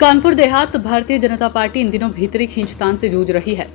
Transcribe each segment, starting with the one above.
Kanpur Dehat Bharatiya Janata party इन दिनों भीतरी खींचतान से जूझ रही है।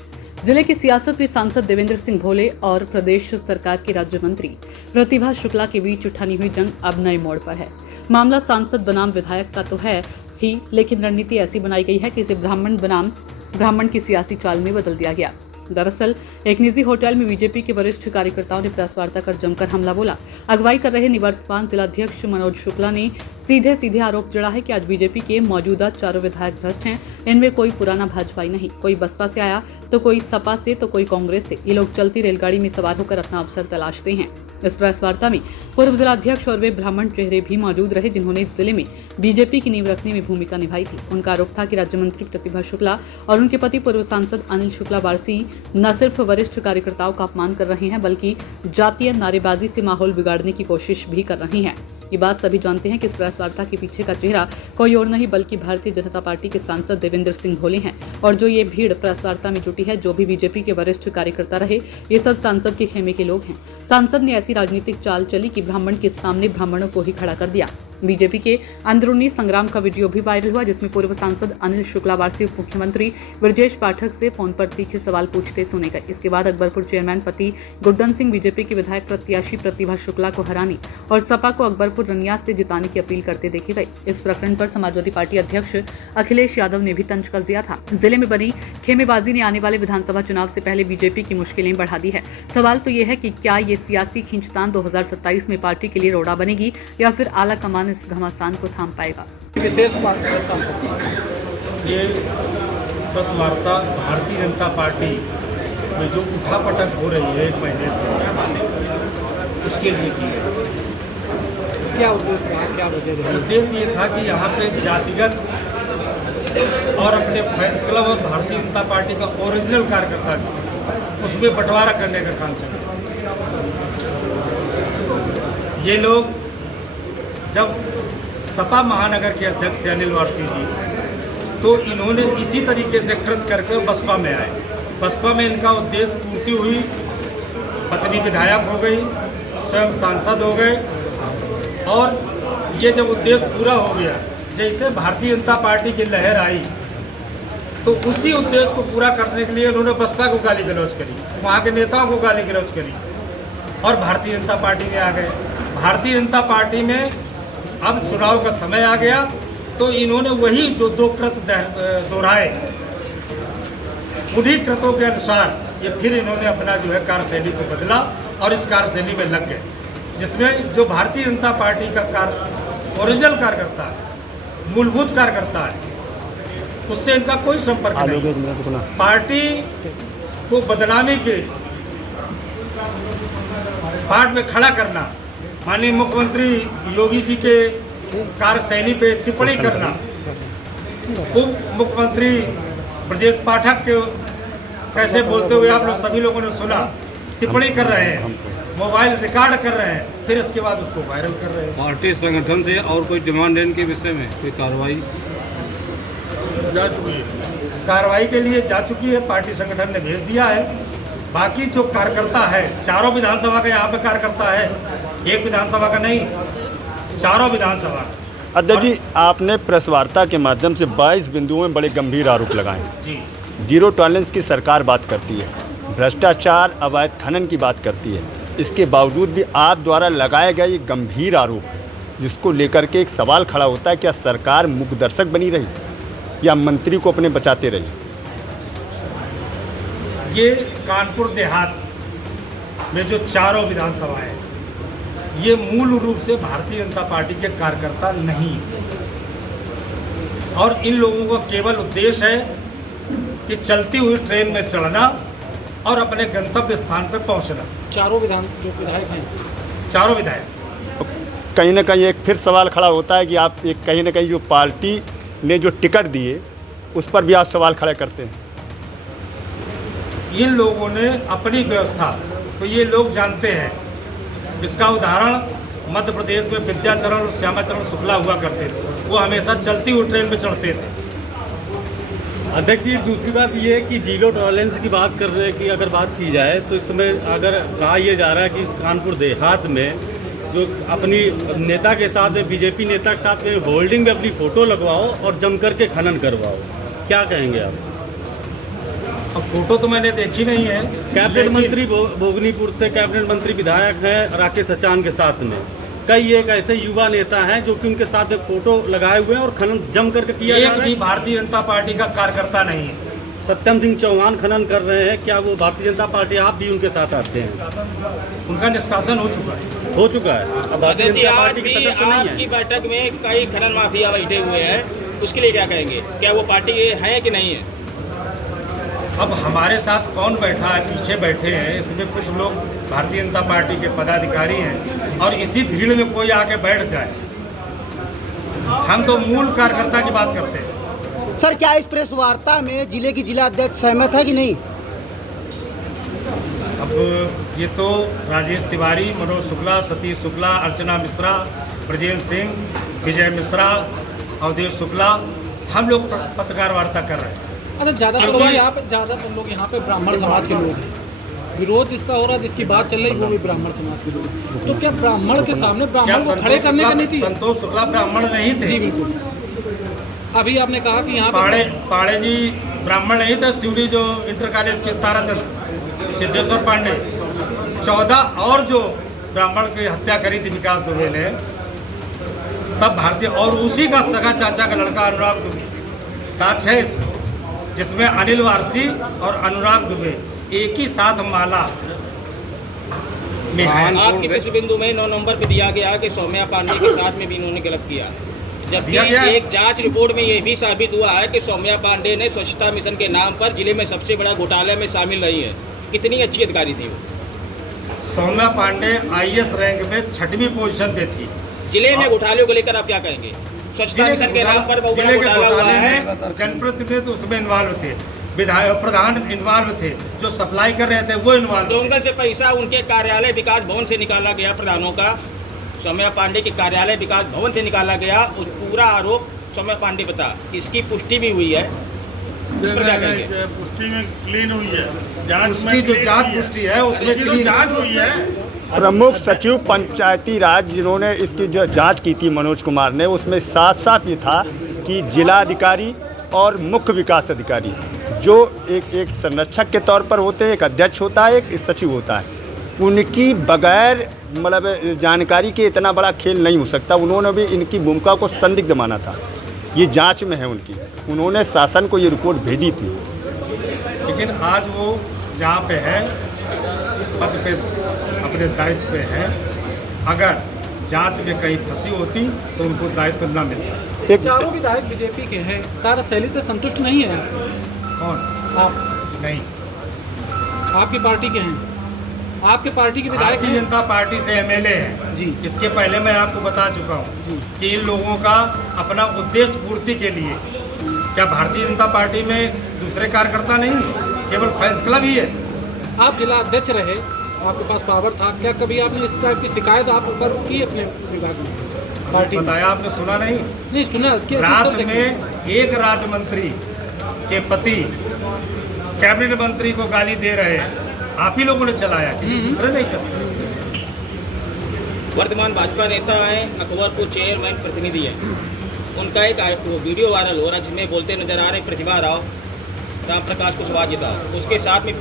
जिले की सियासत में सांसद देवेंद्र सिंह भोले और प्रदेश सरकार के राज्य मंत्री प्रतिभा शुक्ला के बीच उठानी हुई जंग अब नए मोड़ पर है। मामला सांसद बनाम विधायक का तो है ही, लेकिन रणनीति ऐसी बनाई गई है कि इसे ब्राह्मण बनाम ब्राह्मण की सियासी चाल में बदल दिया गया। दरअसल एक निजी होटल में बीजेपी के वरिष्ठ कार्यकर्ताओं ने प्रेस वार्ता कर जमकर हमला बोला। अगुवाई कर रहे निवर्तमान जिलाध्यक्ष मनोज शुक्ला ने सीधे आरोप जड़ा है कि आज बीजेपी के मौजूदा चारों विधायक भ्रष्ट हैं। इनमें कोई पुराना भाजपाई नहीं, कोई बसपा से आया तो कोई सपा से तो कोई कांग्रेस से। ये लोग चलती रेलगाड़ी में सवार होकर अपना अवसर तलाशते हैं। इस प्रेस वार्ता में पूर्व जिलाध्यक्ष और वे ब्राह्मण चेहरे भी मौजूद रहे, जिन्होंने जिले में बीजेपी की नींव रखने में भूमिका निभाई थी। उनका आरोप था कि राज्य मंत्री प्रतिभा शुक्ला और उनके पति पूर्व सांसद अनिल शुक्ला वारसी न सिर्फ वरिष्ठ कार्यकर्ताओं का अपमान कर रहे हैं, बल्कि जातीय नारेबाजी से माहौल बिगाड़ने की कोशिश भी कर रही हैं। ये बात सभी जानते हैं कि इस प्रेस वार्ता के पीछे का चेहरा कोई और नहीं बल्कि भारतीय जनता पार्टी के सांसद देवेंद्र सिंह भोले हैं। और जो ये भीड़ प्रेस वार्ता में जुटी है, जो भी बीजेपी के वरिष्ठ कार्यकर्ता रहे, ये सब सांसद के खेमे के लोग हैं। सांसद ने ऐसी राजनीतिक चाल चली कि ब्राह्मण के सामने ब्राह्मणों को ही खड़ा कर दिया। बीजेपी के अंदरूनी संग्राम का वीडियो भी वायरल हुआ, जिसमें पूर्व सांसद अनिल शुक्ला वारसी उप मुख्यमंत्री ब्रजेश पाठक से फोन पर तीखे सवाल पूछते सुने गए। इसके बाद अकबरपुर चेयरमैन पति गुड्डन सिंह बीजेपी के विधायक प्रत्याशी प्रतिभा शुक्ला को हराने और सपा को अकबरपुर रनियास से जिताने की अपील करते देखे गए। इस प्रकरण पर समाजवादी पार्टी अध्यक्ष अखिलेश यादव ने भी तंज कस दिया था। जिले में बनी खेमेबाजी ने आने वाले विधानसभा चुनाव से पहले बीजेपी की मुश्किलें बढ़ा दी है। सवाल तो ये है कि क्या ये सियासी खींचतान 2027 में पार्टी के लिए रोड़ा बनेगी या फिर आला कमान इस घमासान को थाम पाएगा। विशेष ये प्रेस वार्ता भारतीय जनता पार्टी में जो उठापटक हो रही है 1 महीने से, उसके लिए की है। क्या उद्देश्य रहा, क्या वजह रही? उद्देश्य ये था कि यहाँ पे जातिगत और अपने फैंस क्लब और भारतीय जनता पार्टी का ओरिजिनल कार्यकर्ता उसमें बंटवारा करने का काम चल रहा है। ये लोग जब सपा महानगर के अध्यक्ष थे अनिल वारसी जी, तो इन्होंने इसी तरीके से कृत करके बसपा में आए। बसपा में इनका उद्देश्य पूर्ति हुई, पत्नी विधायक हो गई, स्वयं सांसद हो गए, और ये जब उद्देश्य पूरा हो गया, जैसे भारतीय जनता पार्टी की लहर आई, तो उसी उद्देश्य को पूरा करने के लिए उन्होंने बसपा को गाली गलौज करी, वहाँ के नेताओं को गाली गलौज करी और भारतीय जनता पार्टी में आ गए। भारतीय जनता पार्टी में अब चुनाव का समय आ गया, तो इन्होंने वही जो 2 कृत दोहराए, उन्हीं कृतों के अनुसार ये फिर इन्होंने अपना जो है कार्यशैली को बदला और इस कार्यशैली में लग गए, जिसमें जो भारतीय जनता पार्टी का ओरिजिनल कार्यकर्ता है, मूलभूत कार्यकर्ता है, उससे इनका कोई संपर्क नहीं। पार्टी को बदनामी के पार्ट में खड़ा करना, माननीय मुख्यमंत्री योगी जी के कार्यशैली पे टिप्पणी करना, उप मुख्यमंत्री ब्रजेश पाठक के कैसे बोलते हुए आप लोग सभी लोगों ने सुना, टिप्पणी कर रहे हैं, मोबाइल रिकॉर्ड कर रहे हैं, फिर इसके बाद उसको वायरल कर रहे हैं। पार्टी संगठन से और कोई डिमांड इनके विषय में कोई कार्रवाई जा चुकी है, कार्रवाई के लिए जा चुकी है, पार्टी संगठन ने भेज दिया है। बाकी जो कार्यकर्ता है, चारों विधानसभा का यहाँ पे कार्यकर्ता है, एक विधानसभा का नहीं, चारों विधानसभा। अध्यक्ष जी, आपने प्रेस वार्ता के माध्यम से 22 बिंदुओं में बड़े गंभीर आरोप लगाए जी। जीरो टॉलरेंस की सरकार बात करती है, भ्रष्टाचार अवैध खनन की बात करती है। इसके बावजूद भी आप द्वारा लगाए गए ये गंभीर आरोप, जिसको लेकर के एक सवाल खड़ा होता है, क्या सरकार मूकदर्शक बनी रही या मंत्री को अपने बचाते रही? ये कानपुर देहात में जो चारों विधानसभा है, ये मूल रूप से भारतीय जनता पार्टी के कार्यकर्ता नहीं है, और इन लोगों का केवल उद्देश्य है कि चलती हुई ट्रेन में चढ़ना और अपने गंतव्य स्थान पर पहुंचना। चारों विधायक हैं, चारों विधायक। कहीं ना कहीं एक फिर सवाल खड़ा होता है कि आप एक कहीं ना कहीं जो पार्टी ने जो टिकट दिए उस पर भी आप सवाल खड़ा करते हैं। इन लोगों ने अपनी व्यवस्था तो ये लोग जानते हैं। इसका उदाहरण मध्य प्रदेश में विद्याचरण और श्यामाचरण शुक्ला हुआ करते थे, वो हमेशा चलती हुई ट्रेन में चढ़ते थे। अध्यक्ष जी, दूसरी बात ये है कि जीरो टॉलरेंस की बात करने की अगर बात की जाए तो इसमें अगर कहा यह जा रहा है कि कानपुर देहात में जो अपनी नेता के साथ बीजेपी नेता के साथ में होल्डिंग में अपनी फोटो लगवाओ और जम करके खनन करवाओ, क्या कहेंगे आप? अब फोटो तो मैंने देखी नहीं है। कैबिनेट लेकिन मंत्री भोगनीपुर से कैबिनेट मंत्री विधायक हैं राकेश अचान के साथ में, कई एक ऐसे युवा नेता हैं जो कि उनके साथ में फोटो लगाए हुए हैं और खनन जम करके किया जा एक रहा भी है। भारतीय जनता पार्टी का कार्यकर्ता नहीं है। सत्यम सिंह चौहान खनन कर रहे हैं, क्या वो भारतीय जनता पार्टी, आप भी उनके साथ आते हैं? उनका निष्कासन हो चुका है। हो चुका है। अब भारतीय अजय जी, जनता आज पार्टी के भी सदस्य नहीं आपकी है। बैठक में कई खनन माफिया बैठे हुए हैं, उसके लिए क्या कहेंगे? क्या वो पार्टी है कि नहीं है? अब हमारे साथ कौन बैठा है, पीछे बैठे हैं, इसमें कुछ लोग भारतीय जनता पार्टी के पदाधिकारी हैं और इसी भीड़ में कोई आके बैठ जाए। हम तो मूल कार्यकर्ता की बात करते हैं। सर, क्या इस प्रेस वार्ता में जिले की जिला अध्यक्ष सहमत है कि नहीं? अब ये तो राजेश तिवारी, मनोज शुक्ला, सतीश शुक्ला, अर्चना मिश्रा, ब्रजेश सिंह, विजय मिश्रा, अवधेश शुक्ला, हम लोग पत्रकार वार्ता कर रहे हैं। अच्छा, ज़्यादातर लोग यहाँ पे ब्राह्मण समाज के लोग हैं। विरोध जिसका हो रहा है, जिसकी बात चल रही वो भी ब्राह्मण समाज के लोग हैं। तो क्या ब्राह्मण के सामने क्या ब्राह्मण को खड़े करने का नहीं थी? संतोष शुक्ला ब्राह्मण नहीं थे? जी बिल्कुल। अभी आपने कहा कि यहाँ पाड़े जी ब्राह्मण नहीं थे। सिवड़ी जो इंटर कॉलेज के ताराचंद सिद्धेश्वर पांडे, 14 और जो ब्राह्मण की हत्या करी थी विकास दुबे ने, तब भारतीय, और उसी का सगा चाचा का लड़का अनुराग दुबे साथ है इसमें, जिसमें अनिल वारसी और अनुराग दुबे एक ही साथ माला में है। आपकी प्रश्न बिंदु में 9 नंबर पे दिया गया कि सौम्या पांडे के साथ में भी इन्होंने गलत किया है, जबकि दिया गया है। एक जांच रिपोर्ट में ये भी साबित हुआ है कि सौम्या पांडे ने स्वच्छता मिशन के नाम पर जिले में सबसे बड़ा घोटाले में शामिल रही है। कितनी अच्छी अधिकारी थी वो? सौम्या पांडे IAS रैंक में 6वीं पोजीशन पे थी। जिले में घोटाले को लेकर आप क्या कहेंगे? स्वच्छता मिशन के नाम पर बहुत बड़ा जिले के घोटाला हुआ घोटाले है। में जनप्रतिनिधि उसमें इन्वॉल्व थे, विधायक प्रधान इन्वॉल्व थे, जो सप्लाई कर रहे थे वो इन्वॉल्व थे। डोंगल से पैसा उनके कार्यालय विकास भवन से निकाला गया, प्रधानों का सौम्या पांडे के कार्यालय विकास भवन से निकाला गया, और पूरा आरोप सौम्या पांडे बता, इसकी पुष्टि भी हुई है। इस पर क्या कहेंगे? पुष्टि में क्लीन हुई है, जांच उसकी जो जांच पुष्टि है उसमें जो जांच हुई है। प्रमुख सचिव पंचायती राज जिन्होंने इसकी जो जांच की थी मनोज कुमार ने, उसमें साफ साफ ये था कि जिला अधिकारी और मुख्य विकास अधिकारी जो एक संरक्षक के तौर पर होते हैं, एक अध्यक्ष होता है, एक सचिव होता है, उनकी बगैर मतलब जानकारी के इतना बड़ा खेल नहीं हो सकता। उन्होंने भी इनकी भूमिका को संदिग्ध माना था। ये जांच में है उनकी, उन्होंने शासन को ये रिपोर्ट भेजी थी। लेकिन आज वो जहाँ पे है, पद पे अपने दायित्व पे है, अगर जांच में कहीं फंसी होती तो उनको दायित्व न मिलता। चारों विधायक बीजेपी के हैं, कार्यशैली से संतुष्ट नहीं है। कौन? आप नहीं, आपकी पार्टी के हैं, आपके पार्टी के विधायक भारतीय हैं। जनता पार्टी से MLA हैं जी। इसके पहले मैं आपको बता चुका हूँ कि इन लोगों का अपना उद्देश्य पूर्ति के लिए, क्या भारतीय जनता पार्टी में दूसरे कार्यकर्ता नहीं है, केवल फैंस क्लब ही है। आप जिला अध्यक्ष रहे, आपके पास पावर था, क्या कभी आपने इस टाइप की शिकायत आप ऊपर की अपने विभाग में, पार्टी में? बताया आपने, सुना नहीं? नहीं सुना। रात में एक राज्य मंत्री के पति कैबिनेट मंत्री को गाली दे रहे हैं, आप ही लोगों ने चलाया, किसी दूसरे नहीं चलाया। वर्तमान भाजपा नेता हैं, अकबरपुर चेयरमैन प्रतिनिधि है, उनका एक वीडियो वायरल हो रहा है जिसमें बोलते नजर आ रहे प्रतिभा राव, राम प्रकाश कुशवाहा जी था, उसके साथ में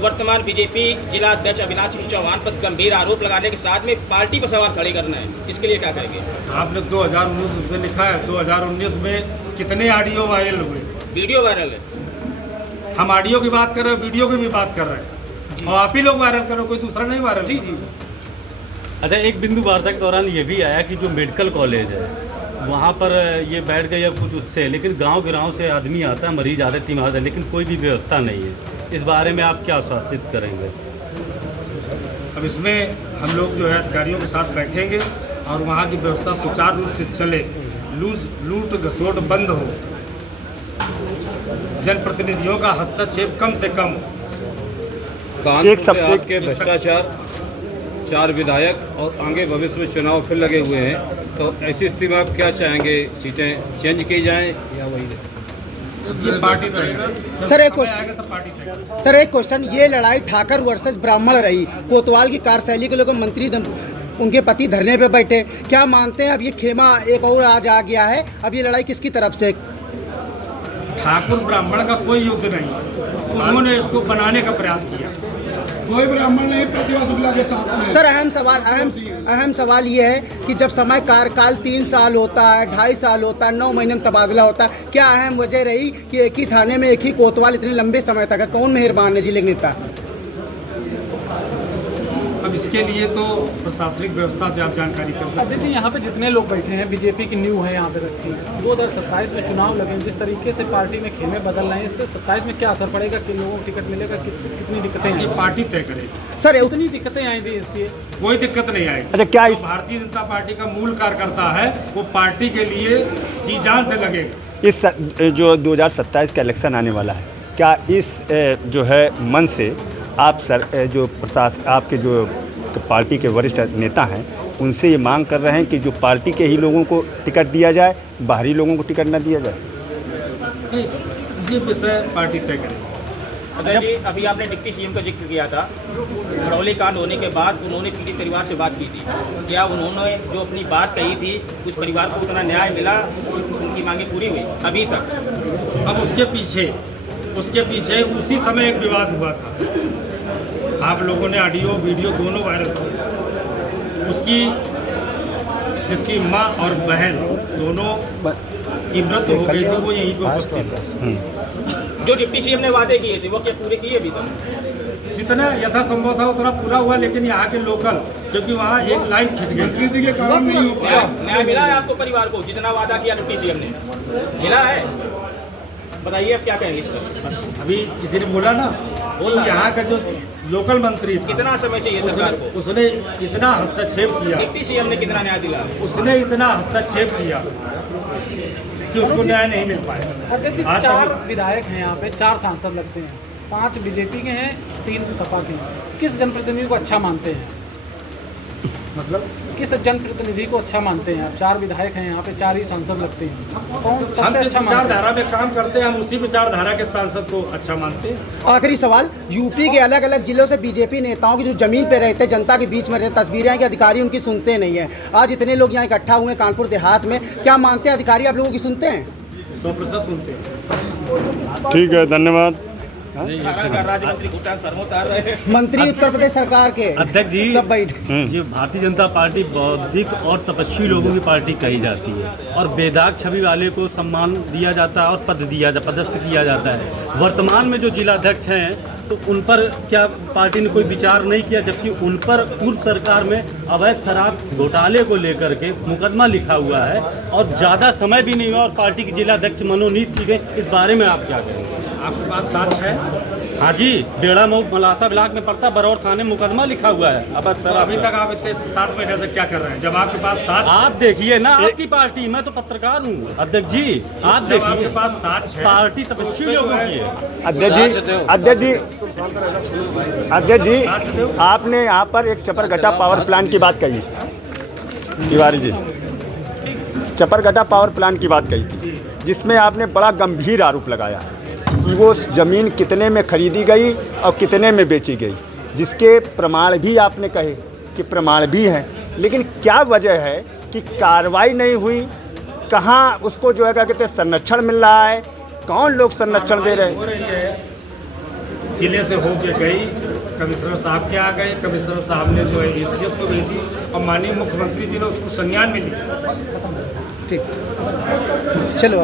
वर्तमान बीजेपी जिला अध्यक्ष अविनाश सिंह चौहान पर गंभीर आरोप लगाने के साथ में पार्टी पर सवाल खड़े करना है, इसके लिए क्या करेंगे? आपने 2019 में लिखा है, 2019 में कितने ऑडियो वायरल हुए? वीडियो वायरल है। हम ऑडियो की बात कर रहे हैं, वीडियो की भी बात कर रहे हैं, और आप ही लोग वायरल करो, कोई दूसरा नहीं वायरल। जी जी। अच्छा, एक बिंदु वार्ता के दौरान ये भी आया कि जो मेडिकल कॉलेज है वहाँ पर ये बैठ गए या कुछ उससे, लेकिन गांव से आदमी आता है, मरीज आते टीम आता है, लेकिन कोई भी व्यवस्था नहीं है। इस बारे में आप क्या आश्वासित करेंगे? अब इसमें हम लोग जो है अधिकारियों के साथ बैठेंगे और वहाँ की व्यवस्था सुचारू रूप से चले, लूट घसोट बंद हो, जनप्रतिनिधियों का हस्तक्षेप कम से कम। कानपुर देहात के भ्रष्टाचार, 4 विधायक और आगे भविष्य में चुनाव फिर लगे हुए हैं, तो ऐसी स्थिति में आप क्या चाहेंगे? सीटें चेंज की जाएं या वही? ये पार्टी तो सर, एक क्वेश्चन, सर एक क्वेश्चन, ये लड़ाई ठाकर वर्सेस ब्राह्मण रही, कोतवाल की कार्यशैली को लेकर मंत्री उनके पति धरने पे बैठे। क्या मानते हैं अब ये खेमा एक और आज आ गया है, अब ये लड़ाई किसकी तरफ से? ठाकुर ब्राह्मण का कोई युद्ध नहीं, उन्होंने इसको बनाने का प्रयास किया। कोई ब्राह्मण नहीं प्रतिभा शुक्ला के साथ में। सर अहम सवाल ये है कि जब समय कार्यकाल 3 साल होता है, 2.5 साल होता है, 9 महीने में तबादला होता है, क्या अहम वजह रही कि एक ही थाने में एक ही कोतवाल इतने लंबे समय तक है? कौन मेहरबान है जिले के नेता? अब इसके लिए तो प्रशासनिक व्यवस्था से आप जानकारी कर सकते देखिए यहाँ पे जितने लोग बैठे हैं, बीजेपी की न्यू है यहाँ पे रखी। 2027 में चुनाव लगे, जिस तरीके से पार्टी में खेमे बदल रहे हैं, इससे 27 में क्या असर पड़ेगा? किन लोगों को टिकट मिलेगा, कितनी दिक्कतें हैं। ये हैं? पार्टी तय करेगी सर। उतनी दिक्कतें आई थी इसकी, कोई दिक्कत नहीं आएगी। अच्छा, क्या जो भारतीय जनता पार्टी का मूल कार्यकर्ता है वो पार्टी के लिए जी जान से लगेगा। इस जो 2027 का इलेक्शन आने वाला है, क्या इस जो है मन से आप जो प्रशासन आपके जो पार्टी के वरिष्ठ नेता हैं उनसे ये मांग कर रहे हैं कि जो पार्टी के ही लोगों को टिकट दिया जाए, बाहरी लोगों को टिकट न दिया जाए? ये विषय पार्टी तय करेगी। अगर जी अभी आपने डिप्टी सीएम का जिक्र किया था, घरौली कांड होने के बाद उन्होंने पीड़ित परिवार से बात की थी। क्या उन्होंने जो अपनी बात कही थी उस परिवार को उतना न्याय मिला, उनकी मांगे पूरी हुई अभी तक? अब उसके पीछे उसी समय एक विवाद हुआ था, आप लोगों ने ऑडियो वीडियो दोनों वायरल किया। उसकी जिसकी माँ और बहन दोनों की मृत्यु हो गई थी, वो यहीं पे उपस्थित है। जो डिप्टी सीएम ने वादे किए थे वो क्या पूरे किए अभी तक? जितना यथासंभव था उतना पूरा हुआ, लेकिन यहाँ के लोकल, क्योंकि वहाँ एक लाइन खिंच गई, मंत्री जी के कारण नहीं हो पाया। न्याय मिला है आपको परिवार को? जितना वादा किया डिप्टी सीएम ने मिला है? बताइए अब क्या कहेंगे इस पर? अभी किसी ने बोला ना, वो यहाँ का जो लोकल मंत्री था, कितना समय चाहिए सरकार को? उसने इतना हस्तक्षेप किया। डिप्टी सीएम ने कितना न्याय दिला? उसने इतना हस्तक्षेप किया कि उसको न्याय नहीं मिल पाया। 4 विधायक हैं यहाँ पे, 4 सांसद लगते हैं, 5 बीजेपी के हैं, 3 सपा के हैं। किस जनप्रतिनिधि को अच्छा मानते हैं? मतलब किस जनप्रतिनिधि को अच्छा मानते हैं आप? 4 विधायक हैं यहाँ पे, 4 ही सांसद लगते हैं, कौन हम सबसे जिस अच्छा मानते हैं? विचारधारा में काम करते हैं, हम उसी विचारधारा के सांसद को अच्छा मानते हैं। आखिरी सवाल, यूपी के अलग अलग जिलों से बीजेपी नेताओं की जो जमीन पे रहते, जनता के बीच में रहते, तस्वीरें हैं कि अधिकारी उनकी सुनते नहीं है। आज इतने लोग यहाँ इकट्ठा हुए कानपुर देहात में, क्या मानते हैं अधिकारी आप लोगों की सुनते हैं? 100% सुनते हैं। ठीक है, धन्यवाद। राज्य मंत्री भूटान सरमोतार रहे, मंत्री उत्तर प्रदेश सरकार के अध्यक्ष जी, सब बैठ। ये भारतीय जनता पार्टी बौद्धिक और तपस्वी लोगों की पार्टी कही जाती है और बेदाग छवि वाले को सम्मान दिया जाता है और पदस्थ किया जाता है। वर्तमान में जो जिलाध्यक्ष हैं तो उन पर क्या पार्टी ने कोई विचार नहीं किया, जबकि उन पर पूर्व सरकार में अवैध शराब घोटाले को लेकर के मुकदमा लिखा हुआ है और ज़्यादा समय भी नहीं हुआ और पार्टी की जिलाध्यक्ष मनोनीत की गई। इस बारे में आप क्या कहेंगे? आपके पास साक्ष्य है? हाँ जी, बेड़ा मलासा ब्लॉक में पड़ता बरौर थाने मुकदमा लिखा हुआ है। अब तो अभी तक आप इतने 7 महीने से क्या कर रहे हैं? जब आपके पास साक्ष्य, आप देखिए ना, आपकी पार्टी, मैं तो पत्रकार हूँ अध्यक्ष जी, आप जब आपके देखिए पास साक्ष्य है, पार्टी तपस्वी लोगों की है। अध्यक्ष जी, आपने यहाँ पर एक चपरघटा पावर प्लांट की बात कही, तिवारी जी, चपरघटा पावर प्लांट की बात कही थी, जिसमें आपने बड़ा गंभीर आरोप लगाया कि वो ज़मीन कितने में खरीदी गई और कितने में बेची गई, जिसके प्रमाण भी आपने कहे कि प्रमाण भी हैं, लेकिन क्या वजह है कि कार्रवाई नहीं हुई? कहाँ उसको जो है क्या कहते हैं संरक्षण मिल रहा है? कौन लोग संरक्षण दे रहे हो हैं? रही है, जिले से होके गई, कमिश्नर साहब के आ गए, कमिश्नर साहब ने जो है ACS को भेजी और माननीय मुख्यमंत्री जी ने उसको संज्ञान में लिया। ठीक, चलो।